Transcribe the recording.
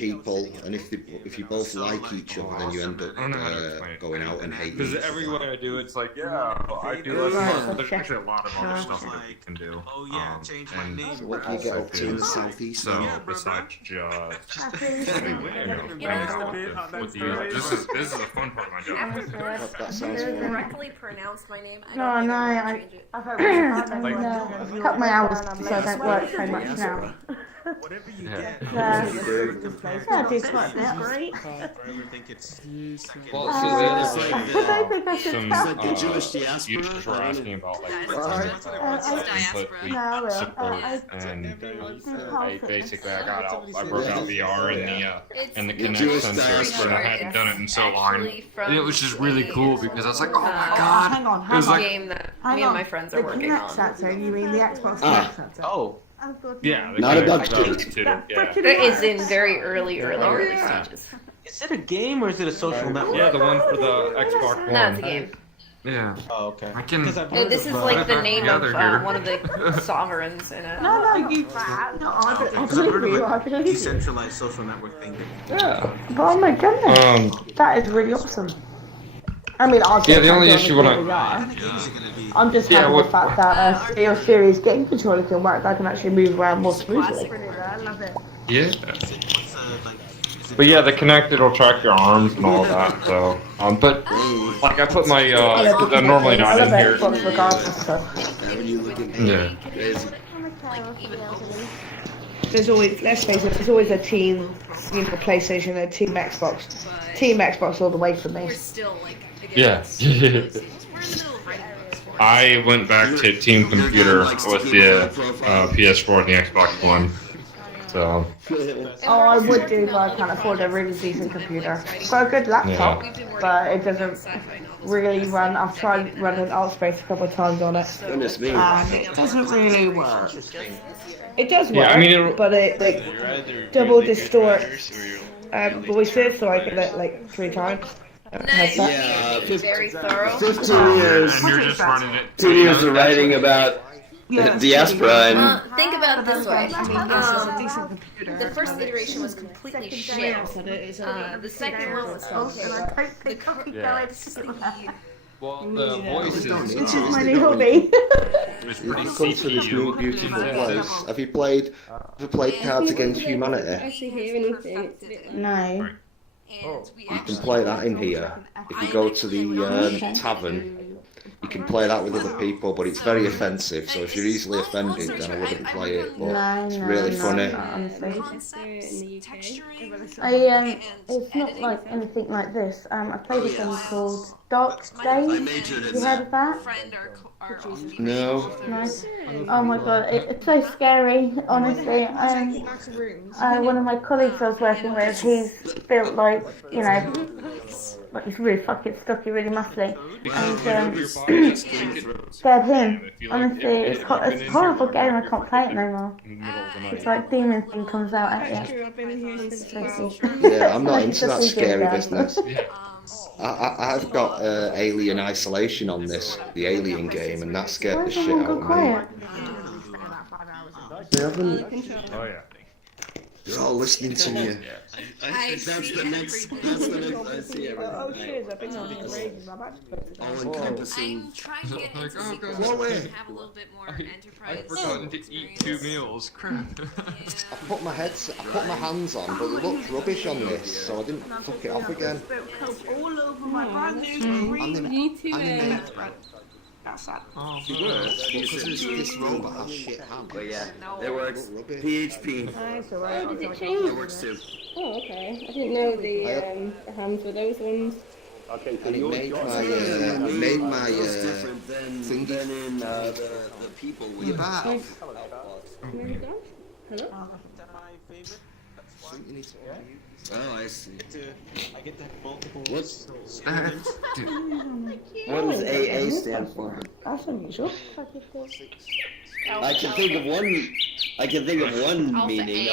people, and if you both like each other, then you end up going out and hating. Because everywhere I do, it's like, I do less fun. There's actually a lot of other stuff that we can do. Oh yeah, change my name. So what do you get up to in the southeast? So besides just this is a fun part of my job. That sounds fun. Correctly pronounce my name. I've cut my hours so I don't work so much now. Whatever you get. Yeah, I do quite a bit. Great. I think it's. Well, so the I think I should some users were asking about like input we support, and I basically I broke out VR and the Kinect sensor, and I hadn't done it in so long. And it was just really cool because I was like, oh my god! Hang on, It was like a game that me and my friends are working on. Sensor, you mean the Xbox Kinect sensor? Oh. Yeah, Not a bug It is in very early stages. Is it a game or is it a social network? Yeah, the one for the Xbox One. No, it's a game. Yeah. Oh, okay. I can. No, this is like the name of one of the sovereigns in a. No, you can't. No, I believe you. Decentralized social network thing. Yeah. Oh my goodness, that is really awesome. I mean, the only issue when I'm just happy the fact that a series game controller can work. That can actually move around more smoothly. I love it. Yeah. But yeah, the Kinect, it'll track your arms and all that. So, but like I put my I'm normally not in here. Yeah. There's always, let's face it, there's always a team, PlayStation and Team Xbox. Team Xbox all the way for me. Yeah. I went back to Team Computer with the PS4 and the Xbox One. So. Oh, I would do, but I can't afford a really decent computer. Got a good laptop, but it doesn't really run. I've tried running Altspace a couple of times on it, and it doesn't really work. It does work, but it double distorts voices, so I get it like 3 times. Yeah, very thorough. 15 years. And you're just running it. 2 years of writing about diaspora and. Think about it this way. The first iteration was completely shit. The second one was okay. Well, the voice is my new hobby. it's pretty Come to this new beautiful place. Have you played Cards Against Humanity? No. You can play that in here. If you go to the tavern, you can play that with other people, but it's very offensive, so if you're easily offended, then I wouldn't play it, but it's really funny. It's not like anything like this. I played a game called Dark Days. Have you heard of that? No. Oh my god, it's so scary, honestly. One of my colleagues I was working with, he's built like, like he's really fucking stocky, really muscly. And scared him. Honestly, it's a horrible game, I can't play it no more. It's like demon thing comes out at you. Yeah, I'm not into that scary business. I've got Alien Isolation on this, the Alien game, and that scared the shit out of me. They haven't. Oh yeah. They're all listening to you. That's the next. I see everything. All encompassing. I'm trying to get into secret and have a little bit more enterprise. I've forgotten to eat 2 meals. Crap. I put my hands on, but it looked rubbish on this, so I didn't fuck it off again. All over my That's that. Oh, this robot has shit hands. But yeah, it works. PHP. Oh, did it change? It works too. Oh, okay. I didn't know the hands were those ones. Okay, and it made my thingy. Than in the people we You're back. Where is that? Hello? my favorite. You need to Oh, I see. I get to have multiple. What does AA stand for? That's unusual. I can think of one. meaning.